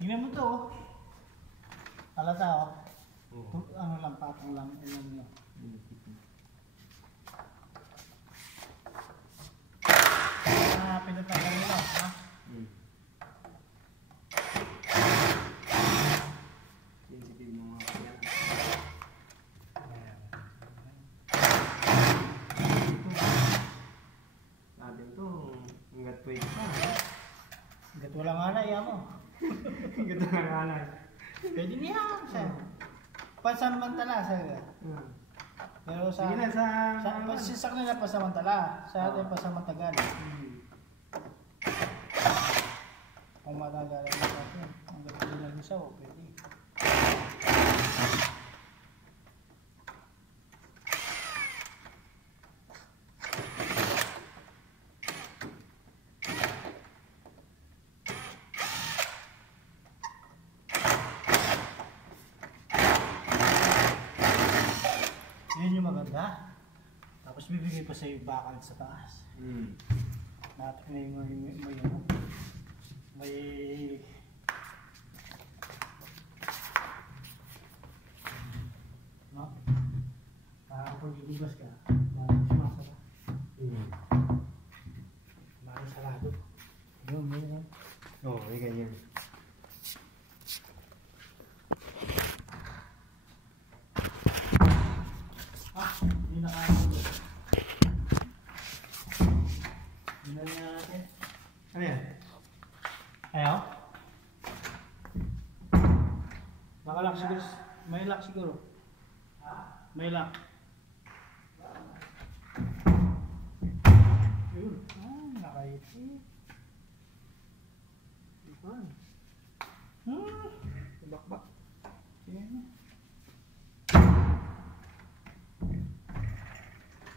Tingnan mo to, oh. Halata, oh. Ano lang, patong lang. Ilan nyo. Pinatagal nila, ha? Sensitive mo mga kanya. Natin to, hanggat pwede pa. Hanggat walang alay, mo. Hanggat walang alay. Pwede niya, sir. Pansamantala, sir. Pero sa... Sige na, sa kanila pansamantala. Sa atin pansamantagal. Kung matagalan na natin, hanggat hindi nag-isaw, pwede. Yun yung maganda. Tapos bibigay pa sa'yo bakal sa taas. Natin na yung may no? Parang kung gigibas ka, masa ka. Maraming sarado. Yun, yun. Oo, may ganyan. Hindi na kaya. Hindi na natin. Ano yan? Ayaw? Nakalak siguro. May lock siguro. May lock. Yun. Nakaiti. Ipan. Bakbak. Sige na.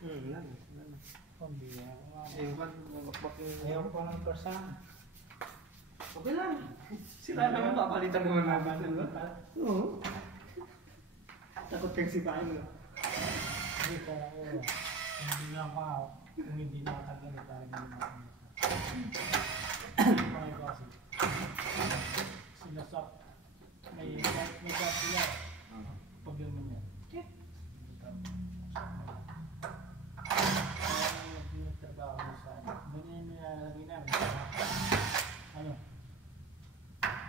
Wala. Pambiya. Ayaw Ayaw ko ng persa. Okay lang. Sila naman papalitan naman natin. Oo. Takot kang sipain mo. Hindi ko ako. Hindi lang ako. Kung hindi nakatagal tayo hindi natin. Mga kasi. Sila sa may gas sila. Pag yun mo yan. Nagtrabaho sa ganyan nilalagay namin. Ano?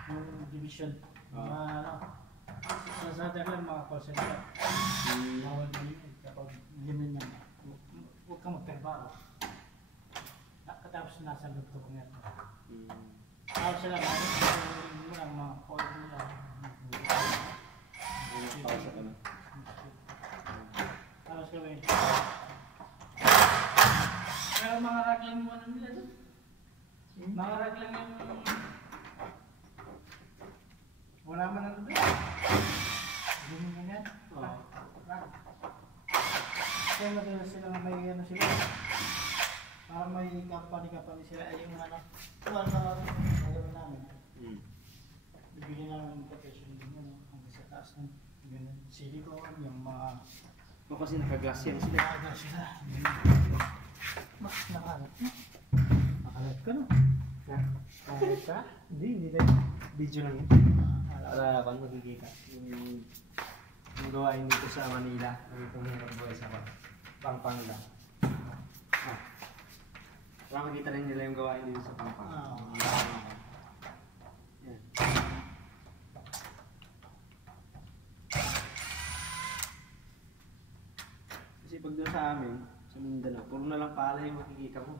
Yung division. Mga ano. Sa atin lang mga call center. Bawal na yun. Kapag ganyan yan. Huwag kang magtrabaho. Katapos nasa loob ko nga. Tapos sila mo lang mga call nila. Pausa ka na. Tapos gawin. Pero mga raglang mo ano nila doon? Mga raglang yung... Wala man ano doon? Ganyan ganyan? Kaya madalas sila may ano sila. Para may kapani sila. Ay yung ano. Kung ano nagawin namin. Bibigyan namin ng protection din yun. Hanggang sa taas ng silicone, yung mga... O kasi nakagas yan sila. Nakagas sila. Nakalat mo. Nakalat ka no? Nakalat ka? Hindi lang. Video lang yun. Para kung magkikita. Yung gawain dito sa Manila. Dito yung pag-buhay sa Pampanga. Para makita rin nila yung gawain dito sa Pampanga. Yan. Kasi pag doon sa amin, sa Mindanao, puro na lang pala yung makikita mo.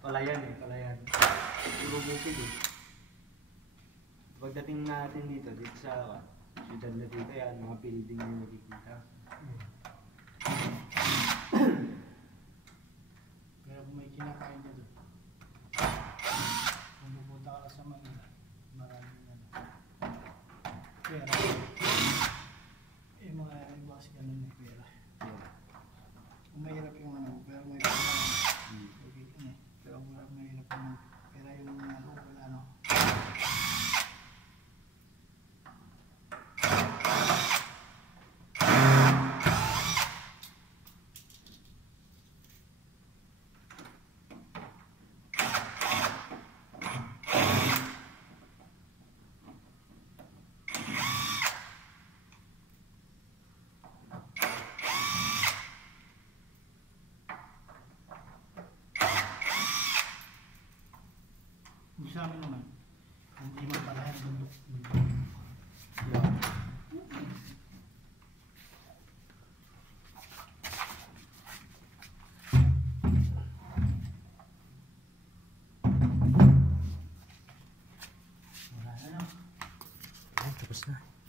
Palayan palayan. Puro bukid eh. Pagdating natin dito sa syudad na dito yan, mga building yung makikita. Pero kung may kinakain niya doon. Kung pupunta ka sa Manila, maraming ano. Pera. Mga iba kasi ganun eh, pera. Kung mahirap yung ano, pero may pera. Pero mahirap yung pera yung ano, wala ano. Yung sa amin naman, hindi man pala yung bundok. Wala na lang. Ay, tapos na.